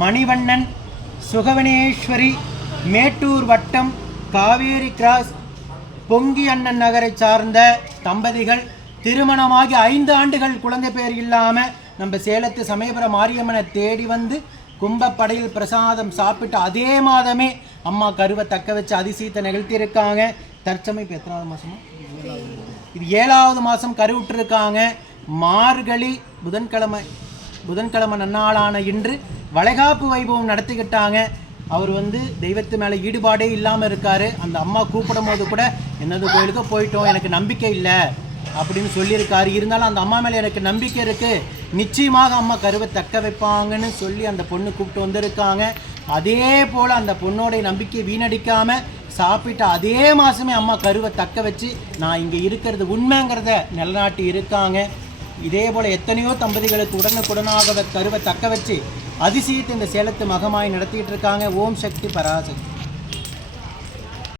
மணிவண்ணன், சுகவனேஸ்வரி, மேட்டூர் வட்டம், காவேரி கிராஸ், பொங்கி அண்ணன் நகரை சார்ந்த தம்பதிகள் திருமணமாகி 5 ஆண்டுகள் குழந்தை பேர் இல்லாமல் நம்ம சேலத்து சமயபுரம் மாரியம்மனை தேடி வந்து கும்பப்படையில் பிரசாதம் சாப்பிட்டு அதே மாதமே அம்மா கருவை தக்க வச்சு அதிசயத்தை நிகழ்த்தியிருக்காங்க. தற்சமயம் இப்போ எத்தனாவது மாதமா? இது 7வது மாதம் கருவுற்றிருக்காங்க. மார்கழி புதன்கிழமை நன்னாளான இன்று வளைகாப்பு வைபவம் நடத்திக்கிட்டாங்க. அவர் தெய்வத்து மேலே ஈடுபாடே இல்லாமல் இருக்கார். அந்த அம்மா கூப்பிடும் போது கூட என்னது கோயிலுக்கு போயிட்டோம், எனக்கு நம்பிக்கை இல்லை அப்படின்னு சொல்லியிருக்காரு. இருந்தாலும் அந்த அம்மா மேலே எனக்கு நம்பிக்கை இருக்குது, நிச்சயமாக அம்மா கருவை தக்க வைப்பாங்கன்னு சொல்லி அந்த பொண்ணு கூப்பிட்டு வந்திருக்காங்க. அதே போல் அந்த பொண்ணோடைய நம்பிக்கையை வீணடிக்காமல் சாப்பிட்டு அதே மாதமே அம்மா கருவை தக்க வச்சு நான் இங்கே இருக்கிறது உண்மைங்கிறத நிலநாட்டி இருக்காங்க. இதே போல் எத்தனையோ தம்பதிகளுக்கு உடனுக்குடனாக கருவை தக்க வச்சு அதிசயத்தை இந்த சேலத்து மகமாய் நடத்திட்டு இருக்காங்க. ஓம் சக்தி பராசக்தி.